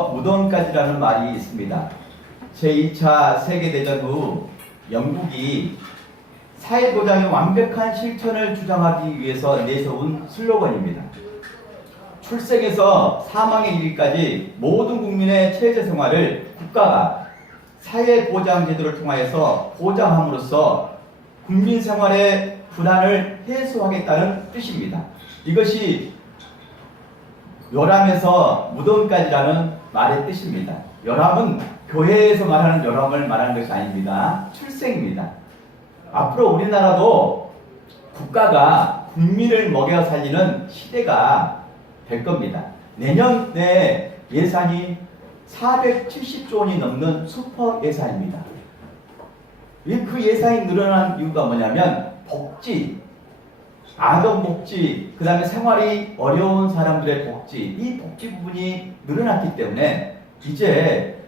무덤까지라는 말이 있습니다. 제2차 세계대전 후 영국이 사회보장의 완벽한 실천을 주장하기 위해서 내세운 슬로건입니다. 출생에서 사망에 이르기까지 모든 국민의 체제 생활을 국가가 사회보장제도를 통하여서 보장함으로써 국민 생활의 불안을 해소하겠다는 뜻입니다. 이것이 요람에서 무덤까지라는 말의 뜻입니다. 요람은 교회에서 말하는 요람을 말하는 것이 아닙니다. 출생입니다. 앞으로 우리나라도 국가가 국민을 먹여 살리는 시대가 될 겁니다. 내년에 예산이 470조 원이 넘는 슈퍼 예산입니다. 그 예산이 늘어난 이유가 뭐냐면 복지, 아동복지, 그 다음에 생활이 어려운 사람들의 복지, 이 복지 부분이 늘어났기 때문에 이제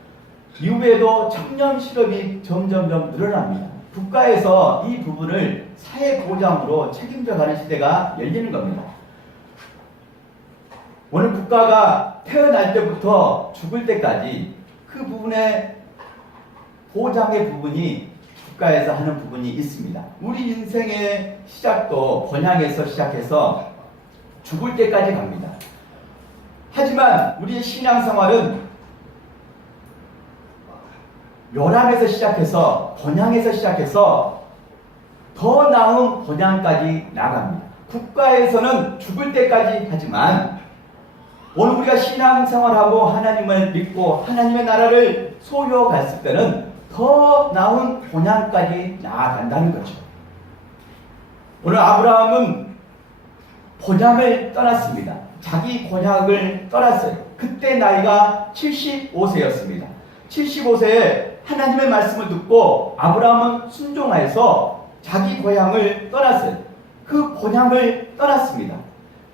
이후에도 청년 실업이 점점점 늘어납니다. 국가에서 이 부분을 사회보장으로 책임져 가는 시대가 열리는 겁니다. 오늘 국가가 태어날 때부터 죽을 때까지 그 부분의 보장의 부분이 국가에서 하는 부분이 있습니다. 우리 인생의 시작도 번향에서 시작해서 죽을 때까지 갑니다. 하지만 우리의 신앙생활은 요람에서 시작해서 번향에서 시작해서 더 나은 번향까지 나갑니다. 국가에서는 죽을 때까지 하지만 오늘 우리가 신앙생활하고 하나님을 믿고 하나님의 나라를 소유했을 때는 더 나은 본향까지 나아간다는 거죠. 오늘 아브라함은 본향을 떠났습니다. 자기 고향을 떠났어요. 그때 나이가 75세였습니다. 75세에 하나님의 말씀을 듣고 아브라함은 순종하여서 자기 고향을 떠났어요. 그 본향을 떠났습니다.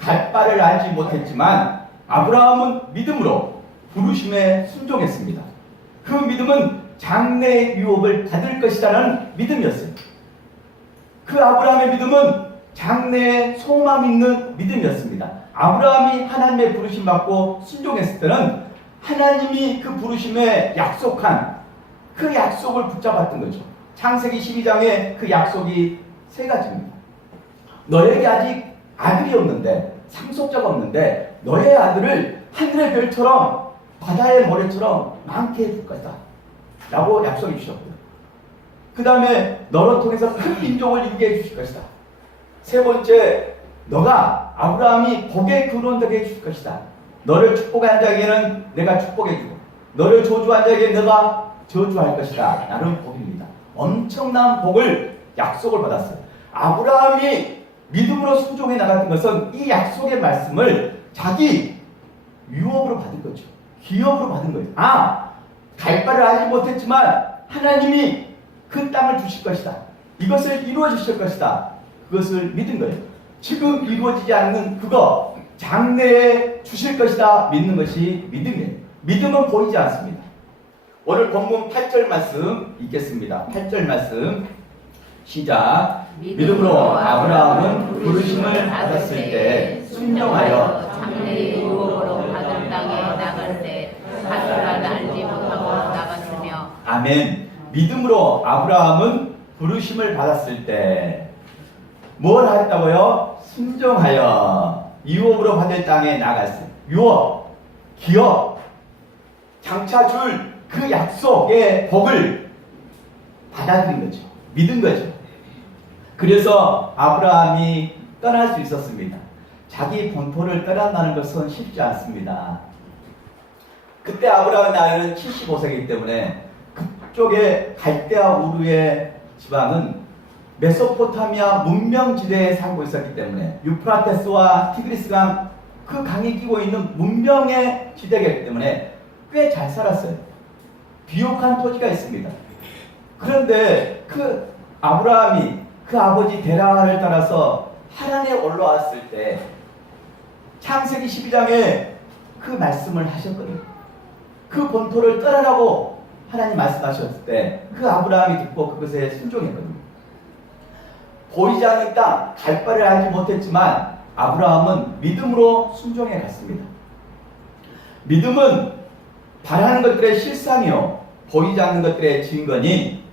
갈 바를 알지 못했지만 아브라함은 믿음으로 부르심에 순종했습니다. 그 믿음은 장래의 유업을 받을 것이라는 믿음이었어요. 그 아브라함의 믿음은 장래에 소망 있는 믿음이었습니다. 아브라함이 하나님의 부르심 받고 순종했을 때는 하나님이 그 부르심에 약속한 그 약속을 붙잡았던 거죠. 창세기 12장에 그 약속이 세 가지입니다. 너에게 아직 아들이 없는데, 상속자가 없는데 너의 아들을 하늘의 별처럼 바다의 모래처럼 많게 해줄 것이다 라고 약속해 주셨고요. 그 다음에 너를 통해서 큰 민족을 이루게 해주실 것이다. 세 번째, 너가 아브라함이 복의 근원되게 해줄 것이다. 너를 축복한 자에게는 내가 축복해주고 너를 저주한 자에게 내가 저주할 것이다 라는 복입니다. 엄청난 복을 약속을 받았어요. 아브라함이 믿음으로 순종해 나갔던 것은 이 약속의 말씀을 자기 유업으로 받은 거죠. 기업으로 받은 거예요. 갈 바를 알지 못했지만 하나님이 그 땅을 주실 것이다. 이것을 이루어 주실 것이다. 그것을 믿은 거예요. 지금 이루어지지 않는 그거 장래에 주실 것이다 믿는 것이 믿음이에요. 믿음은 보이지 않습니다. 오늘 본문 8절 말씀 읽겠습니다. 8절 말씀 시작. 믿음으로 아브라함은 부르심을 받았을 때 순종하여 장래의 유업으로 받은 땅에 나갈 때 가서라도 알지 못하고 나갔으며. 아멘. 믿음으로 아브라함은 부르심을 받았을 때 뭘 했다고요? 순종하여 유업으로 받을 땅에 나갔어요. 유업, 기업, 장차 줄 그 약속의 복을 받아들인 거죠. 믿은 거죠. 그래서 아브라함이 떠날 수 있었습니다. 자기 본토를 떠난다는 것은 쉽지 않습니다. 그때 아브라함의 나이는 75세이기 때문에 그쪽에 갈대아 우르의 지방은 메소포타미아 문명지대에 살고 있었기 때문에 유프라테스와 티그리스강 그 강이 끼고 있는 문명의 지대이기 때문에 꽤 잘 살았어요. 비옥한 토지가 있습니다. 그런데 그 아브라함이 그 아버지 데라를 따라서 하란에 올라왔을 때 창세기 12장에 그 말씀을 하셨거든요. 그 본토를 떠나라고 하나님 말씀하셨을 때 그 아브라함이 듣고 그것에 순종했거든요. 보이지 않는 땅, 갈 바를 알지 못했지만 아브라함은 믿음으로 순종해 갔습니다. 믿음은 바라는 것들의 실상이요 보이지 않는 것들의 증거니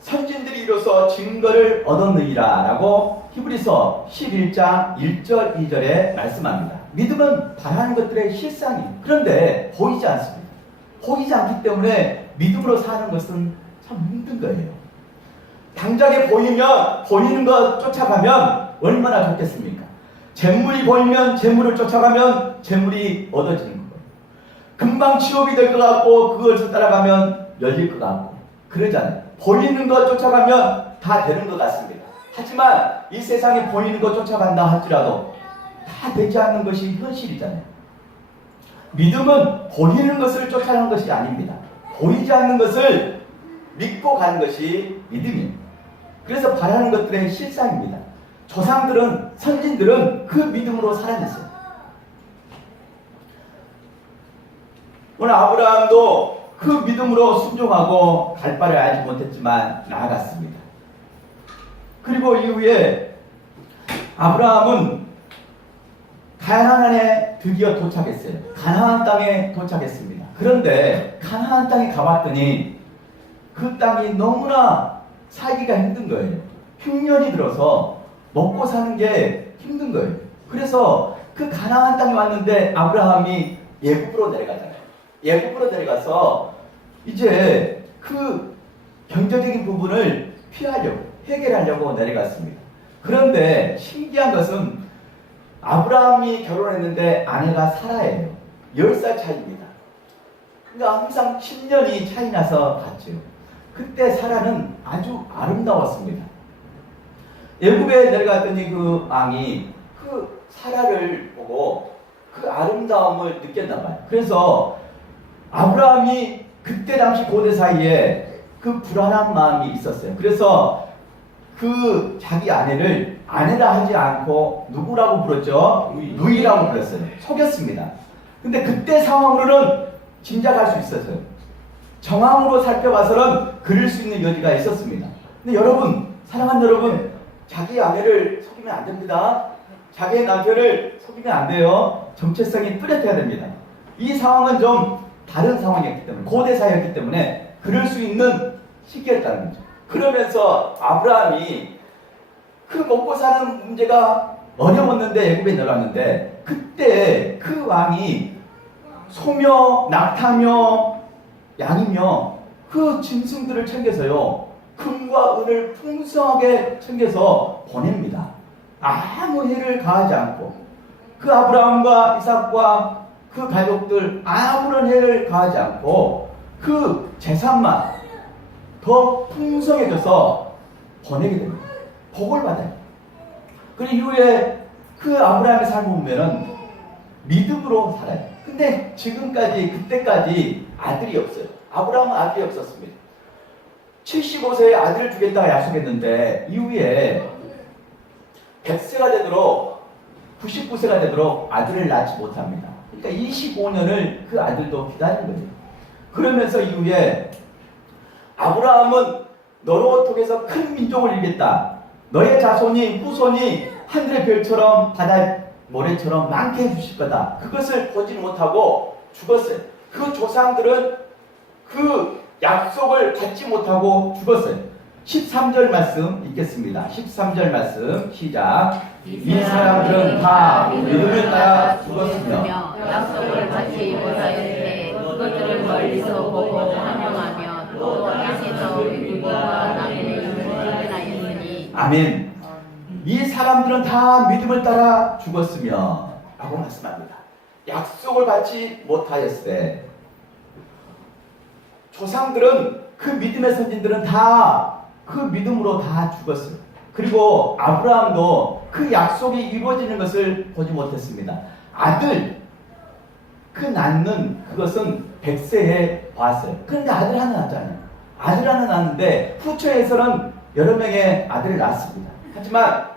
선진들이 이로써 증거를 얻었느니라 라고 히브리서 11장 1절 2절에 말씀합니다. 믿음은 바라는 것들의 실상이 그런데 보이지 않습니다. 보이지 않기 때문에 믿음으로 사는 것은 참 힘든 거예요. 당장에 보이는 것 쫓아가면 얼마나 좋겠습니까? 재물이 보이면 재물을 쫓아가면 재물이 얻어지는 거예요. 금방 취업이 될 것 같고 그것을 따라가면 열릴 것 같고 그러잖아요. 보이는 것 쫓아가면 다 되는 것 같습니다. 하지만 이 세상에 보이는 것 쫓아간다 할지라도 다 되지 않는 것이 현실이잖아요. 믿음은 보이는 것을 쫓아가는 것이 아닙니다. 보이지 않는 것을 믿고 가는 것이 믿음이에요. 그래서 바라는 것들의 실상입니다. 조상들은, 선진들은 그 믿음으로 살아냈어요. 오늘 아브라함도 그 믿음으로 순종하고 갈 바를 알지 못했지만 나아갔습니다. 그리고 이후에 아브라함은 가나안에 드디어 도착했어요. 가나안 땅에 도착했습니다. 그런데 가나안 땅에 가봤더니 그 땅이 너무나 살기가 힘든 거예요. 흉년이 들어서 먹고 사는 게 힘든 거예요. 그래서 그 가나안 땅에 왔는데 아브라함이 예굽으로 내려가잖아요. 예굽으로 내려가서 이제 그 경제적인 부분을 피하려고 해결하려고 내려갔습니다. 그런데 신기한 것은 아브라함이 결혼했는데 아내가 사라예요. 10살 차이입니다. 그러니까 항상 10년이 차이 나서 갔죠. 그때 사라는 아주 아름다웠습니다. 애굽에 내려갔더니 그 왕이 그 사라를 보고 그 아름다움을 느꼈나 봐요. 그래서 아브라함이 그때 당시 고대 사이에 그 불안한 마음이 있었어요. 그래서 그 자기 아내를 아내라 하지 않고 누구라고 불렀죠? 누이라고 불렀어요. 속였습니다. 근데 그때 상황으로는 짐작할 수 있었어요. 정황으로 살펴봐서는 그럴 수 있는 여지가 있었습니다. 근데 여러분, 사랑하는 여러분, 자기 아내를 속이면 안 됩니다. 자기 남편을 속이면 안 돼요. 정체성이 뚜렷해야 됩니다. 이 상황은 좀 다른 상황이었기 때문에, 고대 사회였기 때문에 그럴 수 있는 시기였다는 거죠. 그러면서 아브라함이 그 먹고 사는 문제가 어려웠는데 애굽에 내려갔는데 그때 그 왕이 소며 낙타며 양이며 그 짐승들을 챙겨서요 금과 은을 풍성하게 챙겨서 보냅니다. 아무 해를 가하지 않고 그 아브라함과 이삭과 그 가족들 아무런 해를 가하지 않고 그 재산만 더 풍성해져서 보내게 됩니다. 복을 받아요. 그 이후에 그 아브라함의 삶을 보면은 믿음으로 살아요. 근데 지금까지 그때까지 아들이 없어요. 아브라함은 아들이 없었습니다. 75세에 아들을 주겠다고 약속했는데 이후에 100세가 되도록 99세가 되도록 아들을 낳지 못합니다. 그러니까 25년을 그 아들도 기다린 거예요. 그러면서 이후에 아브라함은 너로 통해서 큰 민족을 이루겠다. 너의 자손이 후손이 하늘의 별처럼 바다의 모래처럼 많게 해주실 거다. 그것을 보지 못하고 죽었어요. 그 조상들은 그 약속을 받지 못하고 죽었어요. 13절 말씀 읽겠습니다. 13절 말씀 시작. 이 사람들은 다 믿음을 따라 죽었으며 약속을 받지 못하였는데 그것들을 멀리서 보고 환영하며 또 땅에서 누구와 남의 확인하였으니 아멘. 이 사람들은 다 믿음을 따라 죽었으며 라고 말씀합니다. 약속을 받지 못하였을 때 조상들은 그 믿음의 선진들은 다 그 믿음으로 다 죽었어요. 그리고 아브라함도 그 약속이 이루어지는 것을 보지 못했습니다. 아들 그 낳는 그것은 100세에 봤어요. 그런데 아들 하나 낳았잖아요. 아들 하나 낳았는데 후처에서는 여러 명의 아들을 낳았습니다. 하지만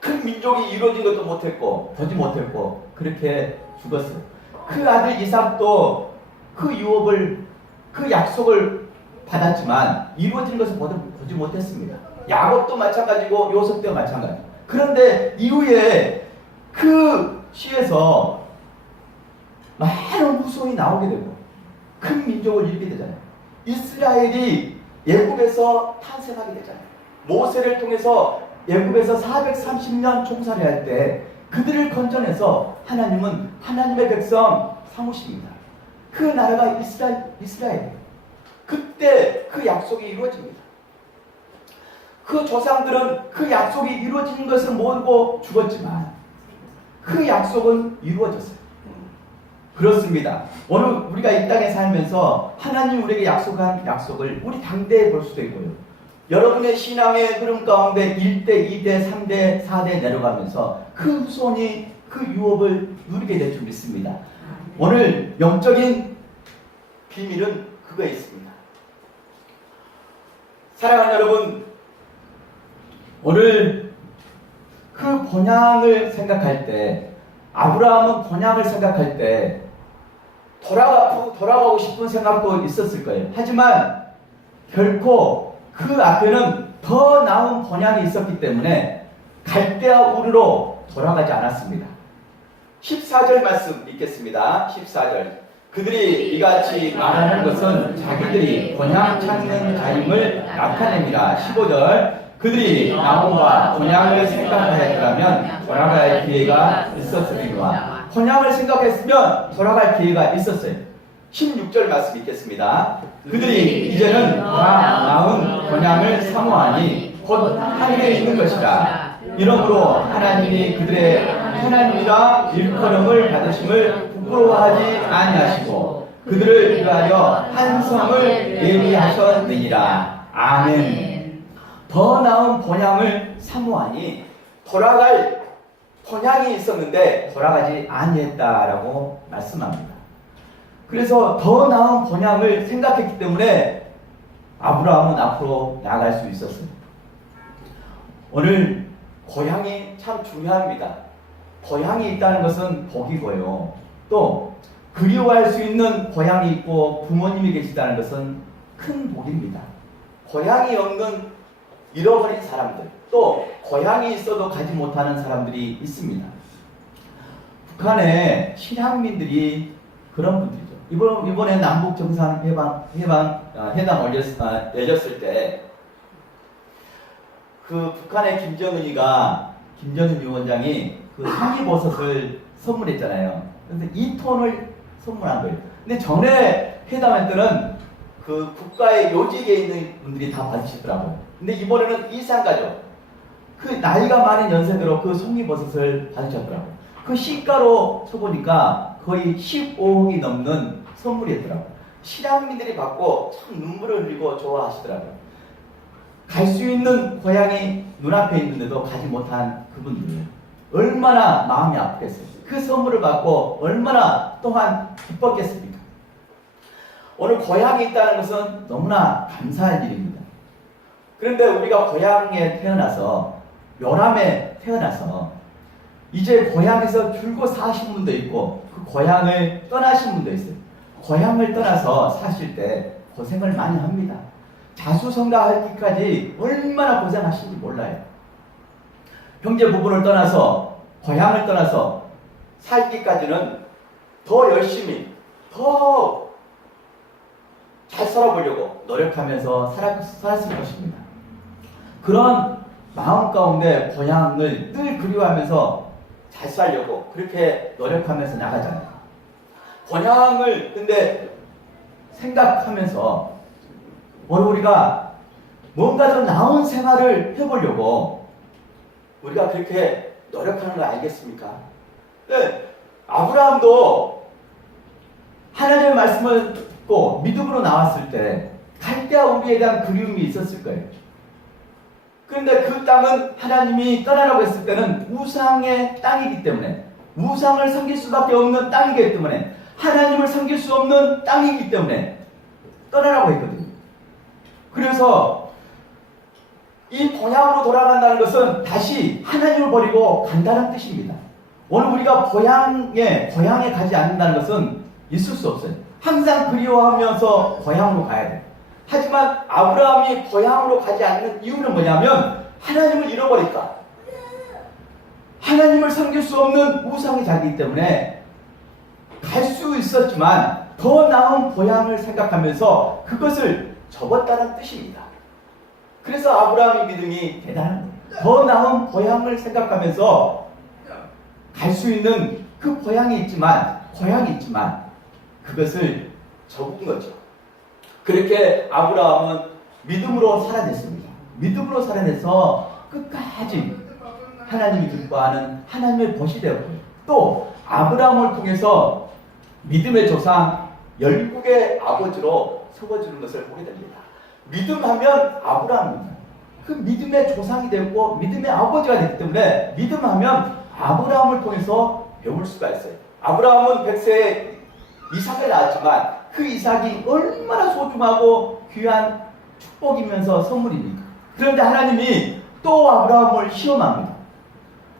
큰 민족이 이루어진 것도 못했고 보지 못했고 그렇게 죽었어요. 그 아들 이삭도 그 유업을 그 약속을 받았지만 이루어진 것을 보지 못했습니다. 야곱도 마찬가지고 요셉도 마찬가지. 그런데 이후에 그 시에서 많은 후손이 나오게 되고 큰 민족을 이루게 되잖아요. 이스라엘이 애굽에서 탄생하게 되잖아요. 모세를 통해서 애굽에서 430년 총살을 할 때 그들을 건져내서 하나님은 하나님의 백성 삼으십니다. 그 나라가 이스라엘. 그때 그 약속이 이루어집니다. 그 조상들은 그 약속이 이루어지는 것을 모르고 죽었지만 그 약속은 이루어졌어요. 그렇습니다. 오늘 우리가 이 땅에 살면서 하나님 우리에게 약속한 약속을 우리 당대에 볼 수도 있고요. 여러분의 신앙의 흐름 가운데 1대, 2대, 3대, 4대 내려가면서 그 후손이 그 유업을 누리게 될 줄 믿습니다. 오늘 영적인 비밀은 그거에 있습니다. 사랑하는 여러분, 오늘 그 본향을 생각할 때, 아브라함은 본향을 생각할 때 돌아가고 싶은 생각도 있었을 거예요. 하지만 결코 그 앞에는 더 나은 본향이 있었기 때문에 갈대아 우르로 돌아가지 않았습니다. 14절 말씀 읽겠습니다. 14절. 그들이 이같이 말하는 것은 자기들이 본향 찾는 자임을 나타냅니다. 15절. 그들이 나무와 본향을 생각하였더라면 돌아갈 기회가 있었으리라. 본향을 생각했으면 돌아갈 기회가 있었어요. 16절 말씀 읽겠습니다. 그들이 이제는 다 나은 본향을 사모하니 곧 하늘에 있는 것이라. 이러므로 하나님이 그들의 하나님이라 일컬음을 받으심을 부끄러워하지 아니하시고 그들을 위하여 한 성을 예비하셨느니라. 아멘. 더 나은 본향을 사모하니 돌아갈 본향이 있었는데 돌아가지 아니했다라고 말씀합니다. 그래서 더 나은 본향을 생각했기 때문에 아브라함은 앞으로 나아갈 수 있었습니다. 오늘 고향이 참 중요합니다. 고향이 있다는 것은 복이고요. 또 그리워할 수 있는 고향이 있고 부모님이 계시다는 것은 큰 복입니다. 고향이 없는 잃어버린 사람들, 또 고향이 있어도 가지 못하는 사람들이 있습니다. 북한의 신학민들이 그런 분들이죠. 이번에 남북 정상회담 열렸을 때 그 북한의 김정은 위원장이 그 송이버섯을 선물했잖아요. 그래서 2톤을 선물한 거예요. 근데 전에 회담할 때는 그 국가의 요직에 있는 분들이 다 받으시더라고요. 근데 이번에는 이상가족, 그 나이가 많은 연세대로 그 송이버섯을 받으셨더라고요. 그 시가로 쳐보니까 거의 15억이 넘는 선물이었더라고요. 신앙민들이 받고 참 눈물을 흘리고 좋아하시더라고요. 갈 수 있는 고향이 눈앞에 있는데도 가지 못한 그분들 얼마나 마음이 아프겠어요. 그 선물을 받고 얼마나 또한 기뻤겠습니까? 오늘 고향이 있다는 것은 너무나 감사한 일입니다. 그런데 우리가 고향에 태어나서 요람에 태어나서 이제 고향에서 줄곧 사신 분도 있고 그 고향을 떠나신 분도 있어요. 고향을 떠나서 사실 때 고생을 많이 합니다. 자수성가하기까지 얼마나 고생하신지 몰라요. 형제 부부를 떠나서 고향을 떠나서 살기까지는 더 열심히 더 잘 살아보려고 노력하면서 살았을 것입니다. 그런 마음 가운데 고향을 늘 그리워하면서 잘 살려고 그렇게 노력하면서 나가잖아요. 고향을 근데 생각하면서 오늘 우리가 뭔가 좀 나은 생활을 해보려고 우리가 그렇게 노력하는 거 알겠습니까? 네, 아브라함도 하나님의 말씀을 듣고 믿음으로 나왔을 때 갈대아 우리에 대한 그리움이 있었을 거예요. 그런데 그 땅은 하나님이 떠나라고 했을 때는 우상의 땅이기 때문에, 우상을 섬길 수밖에 없는 땅이기 때문에, 하나님을 섬길 수 없는 땅이기 때문에 떠나라고 했거든요. 그래서 이 본향으로 돌아간다는 것은 다시 하나님을 버리고 간다는 뜻입니다. 오늘 우리가 고향에 가지 않는다는 것은 있을 수 없어요. 항상 그리워하면서 고향으로 가야 돼요. 하지만 아브라함이 고향으로 가지 않는 이유는 뭐냐면 하나님을 잃어버렸다. 하나님을 섬길 수 없는 우상이 자기이기 때문에 갈 수 있었지만 더 나은 보양을 생각하면서 그것을 접었다는 뜻입니다. 그래서 아브라함의 믿음이 대단한 거예요. 더 나은 보양을 생각하면서 갈 수 있는 그 고향이 있지만 그것을 접은 거죠. 그렇게 아브라함은 믿음으로 살아냈습니다. 믿음으로 살아내서 끝까지 하나님이 기뻐하는 하나님의 벗이 되었고요. 또 아브라함을 통해서 믿음의 조상 열국의 아버지로 세워지는 것을 보게 됩니다. 믿음하면 아브라함입니다. 그 믿음의 조상이 되고 믿음의 아버지가 됐기 때문에 믿음하면 아브라함을 통해서 배울 수가 있어요. 아브라함은 100세에 이삭을 낳았지만 그 이삭이 얼마나 소중하고 귀한 축복이면서 선물입니까? 그런데 하나님이 또 아브라함을 시험합니다.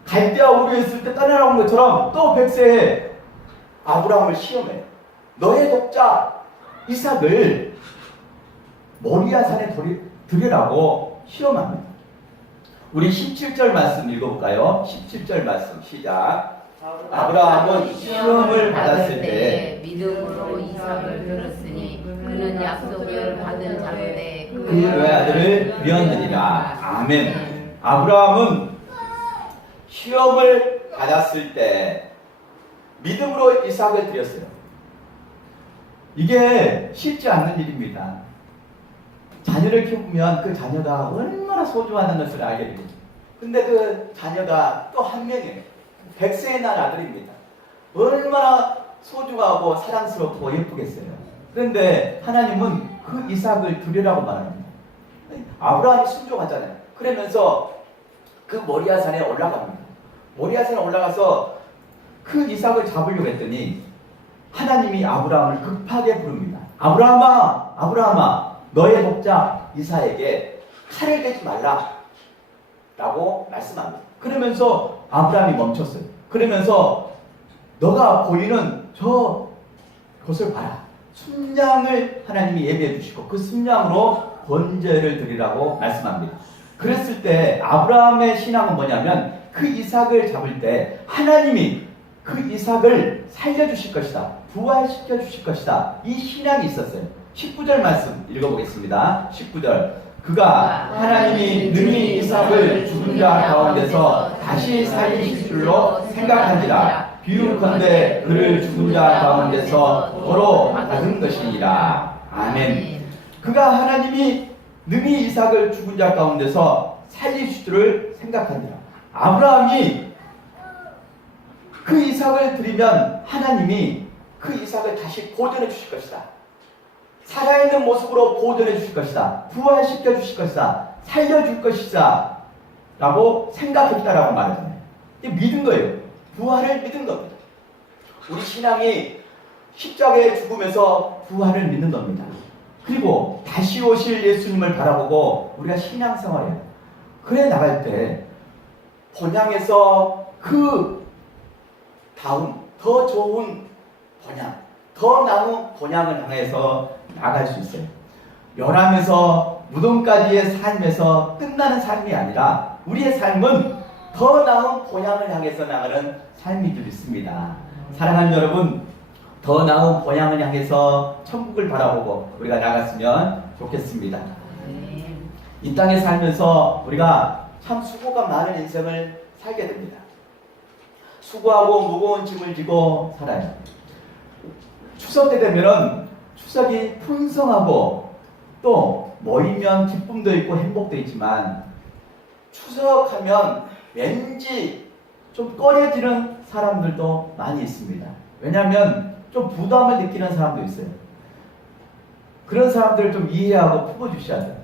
갈대아 우르에 있을 때 떠나온 것처럼 또 100세에 아브라함을 시험해요. 너의 독자 이삭을 모리아 산에 드리라고 시험합니다. 우리 17절 말씀 읽어볼까요? 17절 말씀 시작. 아브라함은 시험을 받았을 때 믿음으로 이삭을 들었으니 그는 약속을 받은 자인데 그의 아들을 믿었느니라. 아멘. 아브라함은 시험을 받았을 때 믿음으로 이삭을 드렸어요. 이게 쉽지 않는 일입니다. 자녀를 키우면 그 자녀가 얼마나 소중하다는 것을 알게 됩니다. 근데 그 자녀가 또 한 명이에요. 100세의 난 아들입니다. 얼마나 소중하고 사랑스럽고 예쁘겠어요. 그런데 하나님은 그 이삭을 드리라고 말합니다. 아브라함이 순종하잖아요. 그러면서 그 모리아산에 올라갑니다. 모리아산에 올라가서 그 이삭을 잡으려고 했더니 하나님이 아브라함을 급하게 부릅니다. 아브라함아, 아브라함아, 너의 독자 이삭에게 칼을 대지 말라 라고 말씀합니다. 그러면서 아브라함이 멈췄어요. 그러면서 너가 보이는 저 것을 봐라. 순양을 하나님이 예비해 주시고 그 순양으로 번제를 드리라고 말씀합니다. 그랬을 때 아브라함의 신앙은 뭐냐면 그 이삭을 잡을 때 하나님이 그 이삭을 살려주실 것이다. 부활시켜 주실 것이다. 이 신앙이 있었어요. 19절 말씀 읽어보겠습니다. 19절. 그가 하나님이 능히 이삭을 죽은 자 가운데서 다시 살리실 줄로 생각하니라. 비유컨대 그를 죽은 자 가운데서 도로 받은 것이니라. 아멘. 그가 하나님이 능히 이삭을 죽은 자 가운데서 살리실 줄을 생각하니라. 아브라함이 그 이삭을 드리면 하나님이 그 이삭을 다시 보존해 주실 것이다. 살아있는 모습으로 보존해 주실 것이다. 부활시켜 주실 것이다. 살려줄 것이다. 라고 생각했다라고 말하잖아요. 이게 믿은 거예요. 부활을 믿은 겁니다. 우리 신앙이 십자가의 죽음에서 부활을 믿는 겁니다. 그리고 다시 오실 예수님을 바라보고 우리가 신앙생활해요. 그래 나갈 때 본향에서 그 다음 더 좋은 본향, 더 나은 본향을 향해서 나갈 수 있어요. 멸함에서 무덤까지의 삶에서 끝나는 삶이 아니라 우리의 삶은 더 나은 본향을 향해서 나가는 삶이 줄 있습니다. 사랑하는 여러분, 더 나은 본향을 향해서 천국을 바라보고 우리가 나갔으면 좋겠습니다. 이 땅에 살면서 우리가 참 수고가 많은 인생을 살게 됩니다. 수고하고 무거운 짐을 지고 살아요. 추석 때 되면은 추석이 풍성하고 또 모이면 기쁨도 있고 행복도 있지만 추석하면 왠지 좀 꺼려지는 사람들도 많이 있습니다. 왜냐하면 좀 부담을 느끼는 사람도 있어요. 그런 사람들을 좀 이해하고 품어주셔야 돼요.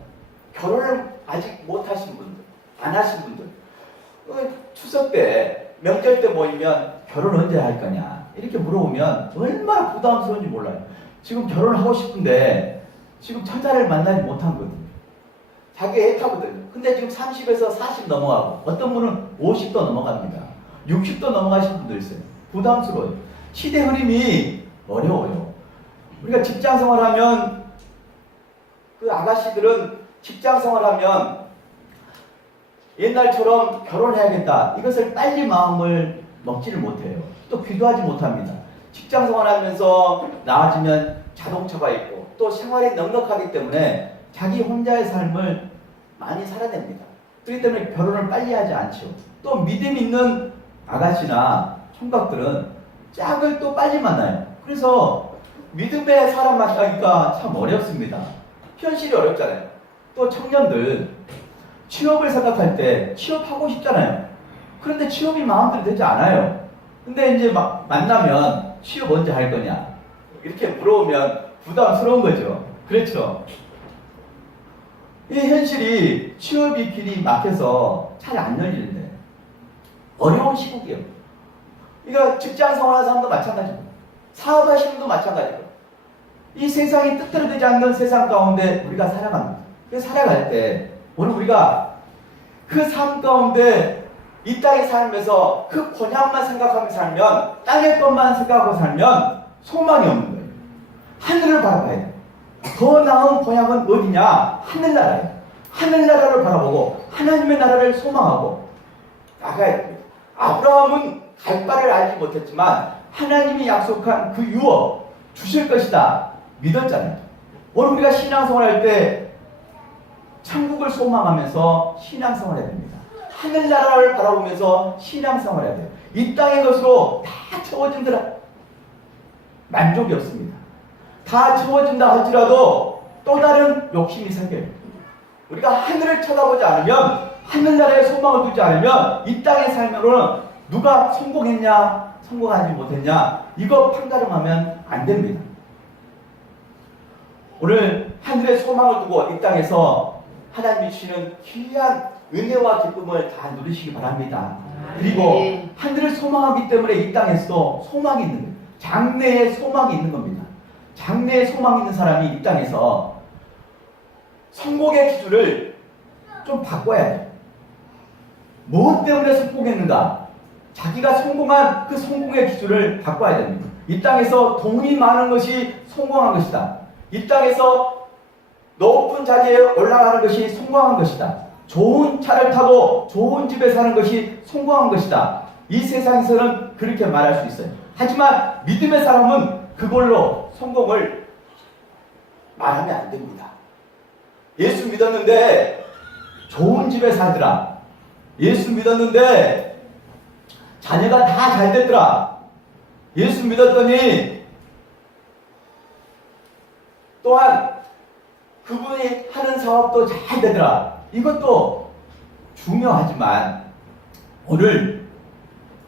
결혼을 아직 못 하신 분들, 안 하신 분들, 추석 때, 명절 때 모이면 결혼 언제 할 거냐 이렇게 물어보면 얼마나 부담스러운지 몰라요. 지금 결혼을 하고 싶은데 지금 처자를 만나지 못한 거거든요. 자기 애타거든요. 근데 지금 30에서 40 넘어가고 어떤 분은 50도 넘어갑니다. 60도 넘어가신 분도 있어요. 부담스러워요. 시대 흐름이 어려워요. 우리가 직장 생활하면 그 아가씨들은 직장 생활하면 옛날처럼 결혼해야겠다 이것을 빨리 마음을 먹지를 못해요. 또 기도하지 못합니다. 직장 생활하면서 나아지면 자동차가 있고 또 생활이 넉넉하기 때문에 자기 혼자의 삶을 많이 살아냅니다. 그렇기 때문에 결혼을 빨리 하지 않죠. 또 믿음 있는 아가씨나 총각들은 짝을 또 빨리 만나요. 그래서 믿음의 사람 만나기가 참 어렵습니다. 현실이 어렵잖아요. 또 청년들 취업을 생각할 때 취업하고 싶잖아요. 그런데 취업이 마음대로 되지 않아요. 근데 이제 막 만나면 취업 언제 할 거냐 이렇게 물어보면 부담스러운 거죠. 그렇죠. 이 현실이 취업이 길이 막혀서 잘 안 열리는데 어려운 시국이에요. 그러니까 직장 생활하는 사람도 마찬가지고 사업하시는 분도 마찬가지고 이 세상이 뜻대로 되지 않는 세상 가운데 우리가 살아갑니다. 그래서 살아갈 때 오늘 우리가 그 삶 가운데 이 땅에 살면서 그 본향만 생각하며 살면 땅의 것만 생각하고 살면 소망이 없는 거예요. 하늘을 바라봐야 돼요. 더 나은 본향은 어디냐? 하늘나라예요. 하늘나라를 바라보고 하나님의 나라를 소망하고 나가야 됩니다. 아브라함은 갈 바를 알지 못했지만 하나님이 약속한 그 유업 주실 것이다 믿었잖아요. 오늘 우리가 신앙생활 할 때 천국을 소망하면서 신앙생활 해야 됩니다. 하늘나라를 바라보면서 신앙생활 해야 돼요. 이 땅의 것으로 다 채워진다 만족이 없습니다. 다 채워진다 할지라도 또 다른 욕심이 생겨요. 우리가 하늘을 쳐다보지 않으면 하늘나라에 소망을 두지 않으면 이 땅의 삶으로는 누가 성공했냐 성공하지 못했냐 이거 판가름하면 안 됩니다. 오늘 하늘에 소망을 두고 이 땅에서 하나님이 주시는 귀한 은혜와 기쁨을 다 누리시기 바랍니다. 그리고 하늘을 소망하기 때문에 이 땅에서도 소망이 있는 거예요. 장래에 소망이 있는 겁니다. 장래에 소망이 있는 사람이 이 땅에서 성공의 기준을 좀 바꿔야 돼요. 무엇 때문에 성공했는가? 자기가 성공한 그 성공의 기준을 바꿔야 됩니다. 이 땅에서 돈이 많은 것이 성공한 것이다. 이 땅에서 높은 자리에 올라가는 것이 성공한 것이다. 좋은 차를 타고 좋은 집에 사는 것이 성공한 것이다. 이 세상에서는 그렇게 말할 수 있어요. 하지만 믿음의 사람은 그걸로 성공을 말하면 안 됩니다. 예수 믿었는데 좋은 집에 살더라. 예수 믿었는데 자녀가 다 잘 됐더라. 예수 믿었더니 또한 그분이 하는 사업도 잘 되더라. 이것도 중요하지만 오늘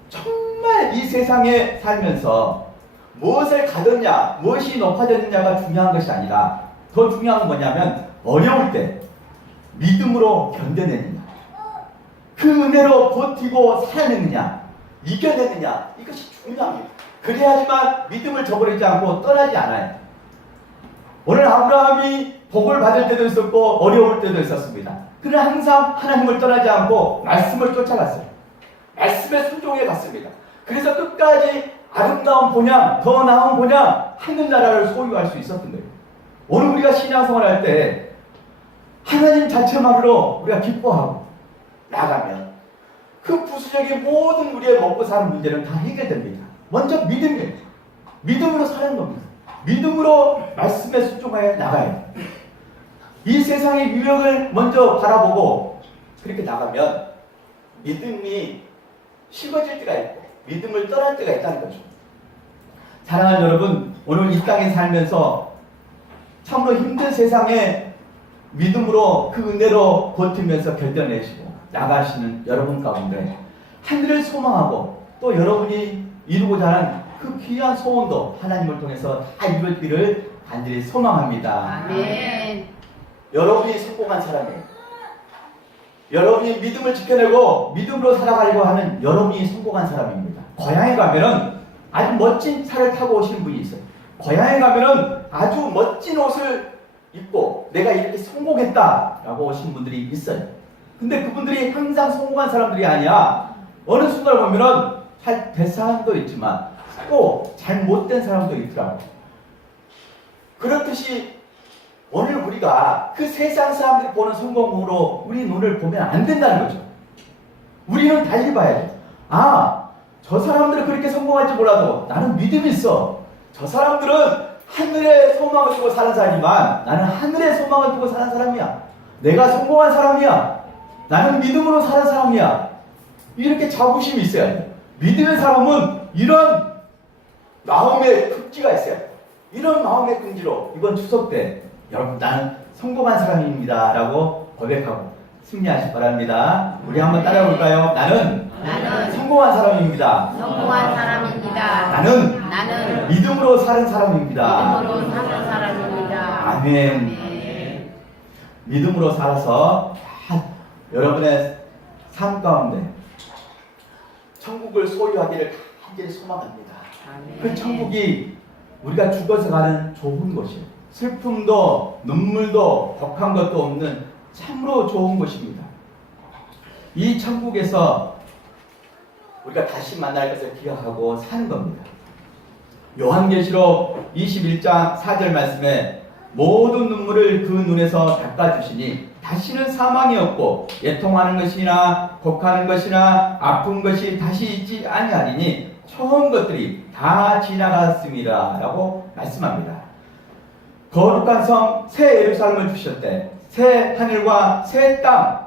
정말 이 세상에 살면서 무엇을 가졌냐, 무엇이 높아졌느냐가 중요한 것이 아니라 더 중요한 건 뭐냐면 어려울 때 믿음으로 견뎌내느냐, 그 은혜로 버티고 살아내느냐, 이겨내느냐, 이것이 중요합니다. 그래야지만 믿음을 저버리지 않고 떠나지 않아요. 오늘 아브라함이 복을 받을 때도 있었고 어려울 때도 있었습니다. 그는 항상 하나님을 떠나지 않고 말씀을 쫓아갔어요. 말씀에 순종해 갔습니다. 그래서 끝까지 아름다운 본향, 더 나은 본향, 하늘나라를 소유할 수 있었던 거예요. 오늘 우리가 신앙생활 할 때 하나님 자체만으로 우리가 기뻐하고 나가면 그 부수적인 모든 우리의 먹고 사는 문제는 다 해결됩니다. 먼저 믿음이에요. 믿음으로 사는 겁니다. 믿음으로 말씀에 순종하여 나가요. 이 세상의 유력을 먼저 바라보고 그렇게 나가면 믿음이 식어질 때가 있고 믿음을 떠날 때가 있다는 거죠. 사랑하는 여러분, 오늘 이 땅에 살면서 참으로 힘든 세상에 믿음으로 그 은혜로 버티면서 견뎌내시고 나가시는 여러분 가운데 하늘을 소망하고 또 여러분이 이루고자 하는 그 귀한 소원도 하나님을 통해서 다 이루어지기를 간절히 소망합니다. 아멘. 여러분이 성공한 사람이에요. 여러분이 믿음을 지켜내고 믿음으로 살아가려고 하는 여러분이 성공한 사람입니다. 고향에 가면은 아주 멋진 차를 타고 오시는 분이 있어요. 고향에 가면은 아주 멋진 옷을 입고 내가 이렇게 성공했다라고 오신 분들이 있어요. 근데 그분들이 항상 성공한 사람들이 아니야. 어느 순간 보면은 잘 된 사람도 있지만 또 잘 못된 사람도 있더라고. 그렇듯이 오늘 우리가 그 세상 사람들이 보는 성공으로 우리 눈을 보면 안 된다는 거죠. 우리는 달리 봐야죠. 아, 저 사람들은 그렇게 성공할지 몰라도 나는 믿음이 있어. 저 사람들은 하늘에 소망을 두고 사는 사람이지만 나는 하늘에 소망을 두고 사는 사람이야. 내가 성공한 사람이야. 나는 믿음으로 사는 사람이야. 이렇게 자부심이 있어야 돼. 믿음의 사람은 이런 마음의 끈기가 있어요. 이런 마음의 끈기로 이번 추석 때 여러분 나는 성공한 사람입니다 라고 고백하고 승리하시기 바랍니다. 우리 한번 따라해 볼까요? 나는 성공한 사람입니다. 성공한 사람입니다. 나는 믿음으로 사는 사람입니다. 믿음으로 사는 사람입니다. 아멘. 믿음으로 살아서 여러분의 삶 가운데 천국을 소유하기를 간절히 소망합니다. 그 천국이 우리가 죽어서 가는 좋은 곳이에요. 슬픔도 눈물도 벅한 것도 없는 참으로 좋은 곳입니다. 이 천국에서 우리가 다시 만날 것을 기억하고 사는 겁니다. 요한계시록 21장 4절 말씀에 모든 눈물을 그 눈에서 닦아주시니 다시는 사망이 없고 애통하는 것이나 곡하는 것이나 아픈 것이 다시 있지 아니하리니 처음 것들이 다 지나갔습니다 라고 말씀합니다. 거룩한 성 새 예루살렘을 주셨대. 새 하늘과 새 땅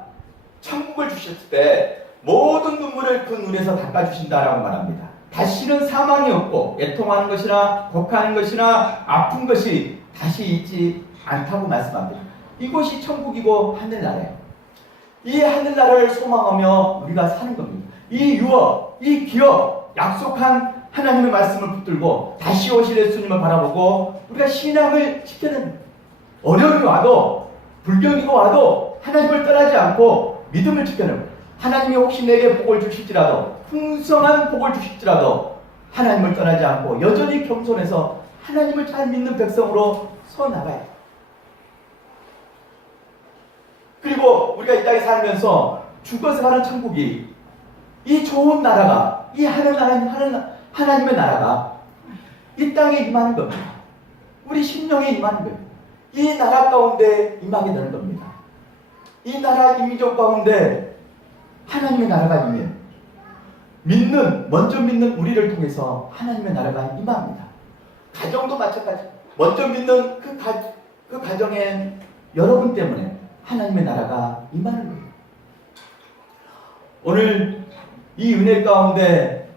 천국을 주셨을 때 모든 눈물을 그 눈에서 닦아주신다라고 말합니다. 다시는 사망이 없고 애통하는 것이나 곡하는 것이나 아픈 것이 다시 있지 않다고 말씀합니다. 이곳이 천국이고 하늘나라예요. 이 하늘나라를 소망하며 우리가 사는 겁니다. 이 유업, 이 기업, 약속한 하나님의 말씀을 붙들고 다시 오실 예수님을 바라보고 우리가 신앙을 지켜낸 어려움이 와도 불경이 와도 하나님을 떠나지 않고 믿음을 지켜내고 하나님이 혹시 내게 복을 주실지라도 풍성한 복을 주실지라도 하나님을 떠나지 않고 여전히 겸손해서 하나님을 잘 믿는 백성으로 서 나가야 돼요. 그리고 우리가 이 땅에 살면서 죽어서 가는 천국이 이 좋은 나라가 이 하나님의 나라가 이 땅에 임하는 겁니다. 우리 심령에 임하는 겁니다. 이 나라 가운데 임하게 되는 겁니다. 이 나라 민족 가운데 하나님의 나라가 임해요. 먼저 믿는 우리를 통해서 하나님의 나라가 임합니다. 가정도 마찬가지. 먼저 믿는 그 가정엔 여러분 때문에 하나님의 나라가 임하는 거예요. 오늘 이 은혜 가운데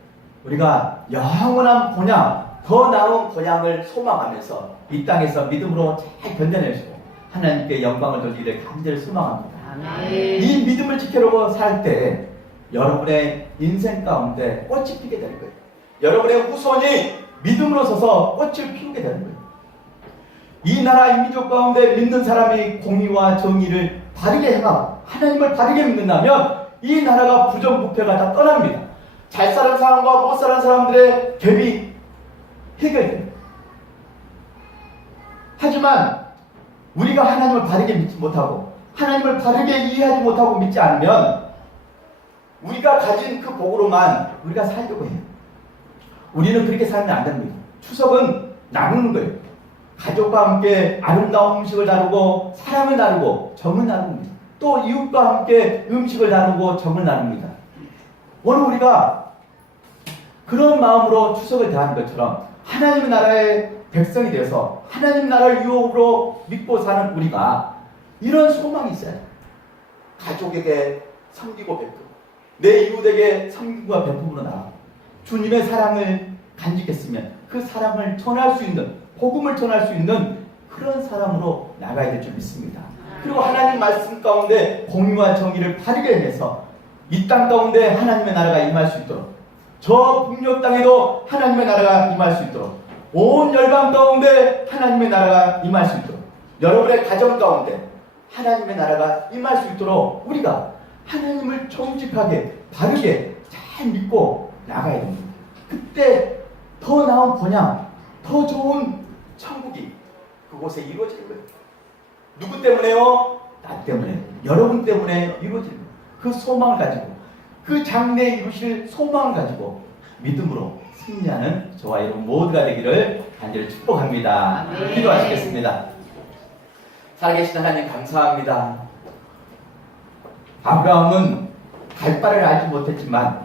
우리가 영원한 본향, 더 나은 본향을 소망하면서 이 땅에서 믿음으로 잘 견뎌내시고 하나님께 영광을 돌리기를 간절히 소망합니다. 이 믿음을 지켜놓고 살 때 여러분의 인생 가운데 꽃이 피게 되는 거예요. 여러분의 후손이 믿음으로 서서 꽃을 피우게 되는 거예요. 이 나라 이 민족 가운데 믿는 사람이 공의와 정의를 바르게 행하고 하나님을 바르게 믿는다면 이 나라가 부정부패가 다 떠납니다. 잘 사는 사람과 못 사는 사람들의 갭이 해결됩니다. 하지만 우리가 하나님을 바르게 믿지 못하고 하나님을 바르게 이해하지 못하고 믿지 않으면 우리가 가진 그 복으로만 우리가 살려고 해요. 우리는 그렇게 살면 안 됩니다. 추석은 나누는 거예요. 가족과 함께 아름다운 음식을 나누고 사랑을 나누고 정을 나눕니다. 또 이웃과 함께 음식을 나누고 정을 나눕니다. 오늘 우리가 그런 마음으로 추석을 대하는 것처럼 하나님의 나라의 백성이 되어서 하나님 나라를 유업으로 믿고 사는 우리가 이런 소망이 있어요. 가족에게 섬기고 베푸고 내 이웃에게 섬김과 베품으로 나아가고 주님의 사랑을 간직했으면 그 사랑을 전할 수 있는 복음을 전할 수 있는 그런 사람으로 나가야 될 줄 믿습니다. 그리고 하나님 말씀 가운데 공의와 정의를 바르게 해서 이 땅 가운데 하나님의 나라가 임할 수 있도록 저 북녘 땅에도 하나님의 나라가 임할 수 있도록 온 열방 가운데 하나님의 나라가 임할 수 있도록 여러분의 가정 가운데 하나님의 나라가 임할 수 있도록 우리가 하나님을 정직하게 바르게 잘 믿고 나가야 됩니다. 그때 더 나은 본향, 더 좋은 천국이 그곳에 이루어지는 거예요. 누구 때문에요? 나 때문에, 여러분 때문에 이루어지는 거예요. 그 소망을 가지고 그 장래에 이루실 소망을 가지고 믿음으로 승리하는 저와 여러분 모두가 되기를 간절히 축복합니다. 기도하시겠습니다. 살아계신 하나님 감사합니다. 아브라함은 갈 바를 알지 못했지만